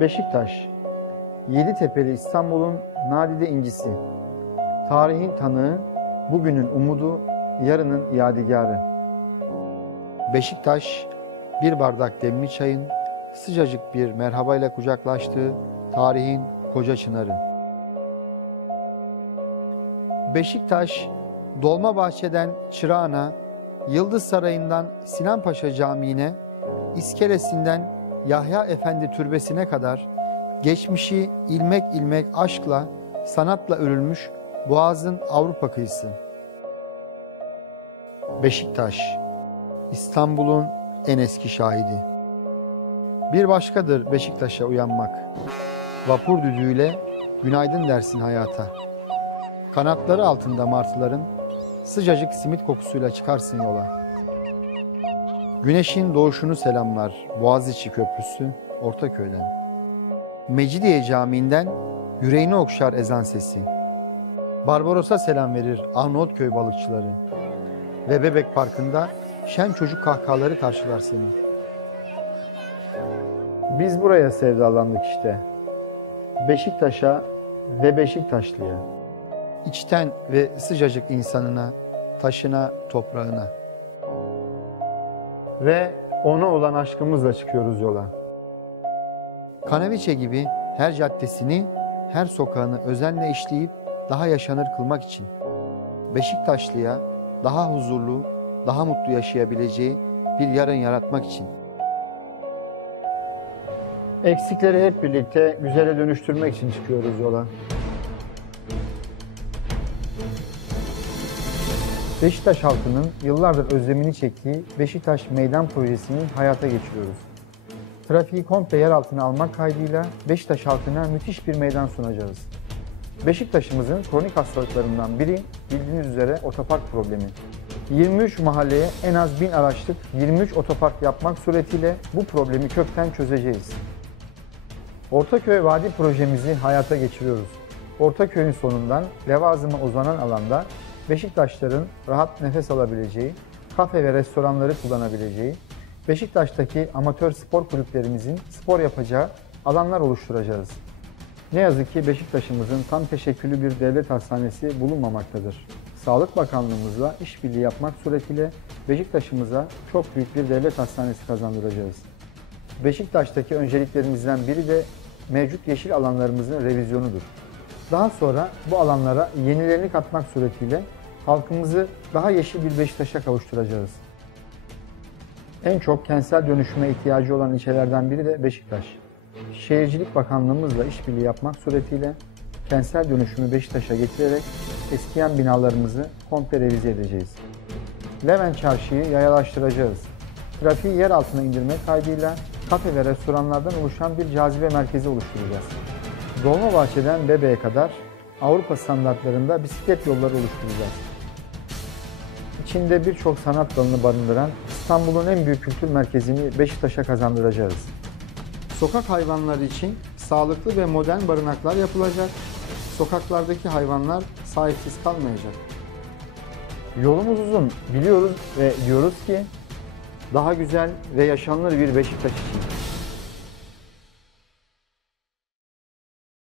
Beşiktaş, Yeditepe'li İstanbul'un nadide incisi. Tarihin tanığı, bugünün umudu, yarının yadigarı. Beşiktaş, bir bardak demli çayın sıcacık bir merhabayla kucaklaştığı tarihin koca çınarı. Beşiktaş, Dolmabahçe'den Çırağan'a, Yıldız Sarayı'ndan Sinan Paşa Camii'ne, İskelesi'nden Yahya Efendi Türbesi'ne kadar geçmişi ilmek ilmek aşkla, sanatla örülmüş Boğaz'ın Avrupa kıyısı. Beşiktaş, İstanbul'un en eski şahidi. Bir başkadır Beşiktaş'a uyanmak. Vapur düdüğüyle günaydın dersin hayata. Kanatları altında martıların sıcacık simit kokusuyla çıkarsın yola. Güneşin doğuşunu selamlar Boğaziçi Köprüsü Ortaköy'den. Mecidiye Camii'nden yüreğini okşar ezan sesi. Barbaros'a selam verir Arnavutköy balıkçıları. Ve Bebek Parkı'nda şen çocuk kahkahaları karşılar seni. Biz buraya sevdalandık işte. Beşiktaş'a ve Beşiktaşlı'ya. İçten ve sıcacık insanına, taşına, toprağına. Ve ona olan aşkımızla çıkıyoruz yola. Kanaviçe gibi her caddesini, her sokağını özenle işleyip daha yaşanır kılmak için. Beşiktaşlı'ya daha huzurlu, daha mutlu yaşayabileceği bir yarın yaratmak için. Eksikleri hep birlikte güzele dönüştürmek için çıkıyoruz yola. Beşiktaş halkının yıllardır özlemini çektiği Beşiktaş Meydan Projesi'ni hayata geçiriyoruz. Trafiği komple yer altına almak kaydıyla Beşiktaş halkına müthiş bir meydan sunacağız. Beşiktaş'ımızın kronik hastalıklarından biri bildiğiniz üzere otopark problemi. 23 mahalleye en az 1000 araçlık 23 otopark yapmak suretiyle bu problemi kökten çözeceğiz. Ortaköy Vadi projemizi hayata geçiriyoruz. Ortaköy'ün sonundan Levazım'a uzanan alanda Beşiktaşların rahat nefes alabileceği, kafe ve restoranları kullanabileceği, Beşiktaş'taki amatör spor kulüplerimizin spor yapacağı alanlar oluşturacağız. Ne yazık ki Beşiktaş'ımızın tam teşekküllü bir devlet hastanesi bulunmamaktadır. Sağlık Bakanlığımızla işbirliği yapmak suretiyle Beşiktaş'ımıza çok büyük bir devlet hastanesi kazandıracağız. Beşiktaş'taki önceliklerimizden biri de mevcut yeşil alanlarımızın revizyonudur. Daha sonra bu alanlara yenilerini katmak suretiyle halkımızı daha yeşil bir Beşiktaş'a kavuşturacağız. En çok kentsel dönüşüme ihtiyacı olan ilçelerden biri de Beşiktaş. Şehircilik Bakanlığımızla işbirliği yapmak suretiyle kentsel dönüşümü Beşiktaş'a getirerek eskiyen binalarımızı komple revize edeceğiz. Levent Çarşı'yı yayalaştıracağız. Trafiği yer altına indirmek kaydıyla kafe ve restoranlardan oluşan bir cazibe merkezi oluşturacağız. Dolmabahçe'den Bebe'ye kadar Avrupa standartlarında bisiklet yolları oluşturacağız. İçinde birçok sanat dalını barındıran İstanbul'un en büyük kültür merkezini Beşiktaş'a kazandıracağız. Sokak hayvanları için sağlıklı ve modern barınaklar yapılacak. Sokaklardaki hayvanlar sahipsiz kalmayacak. Yolumuz uzun biliyoruz ve diyoruz ki daha güzel ve yaşanılır bir Beşiktaş için.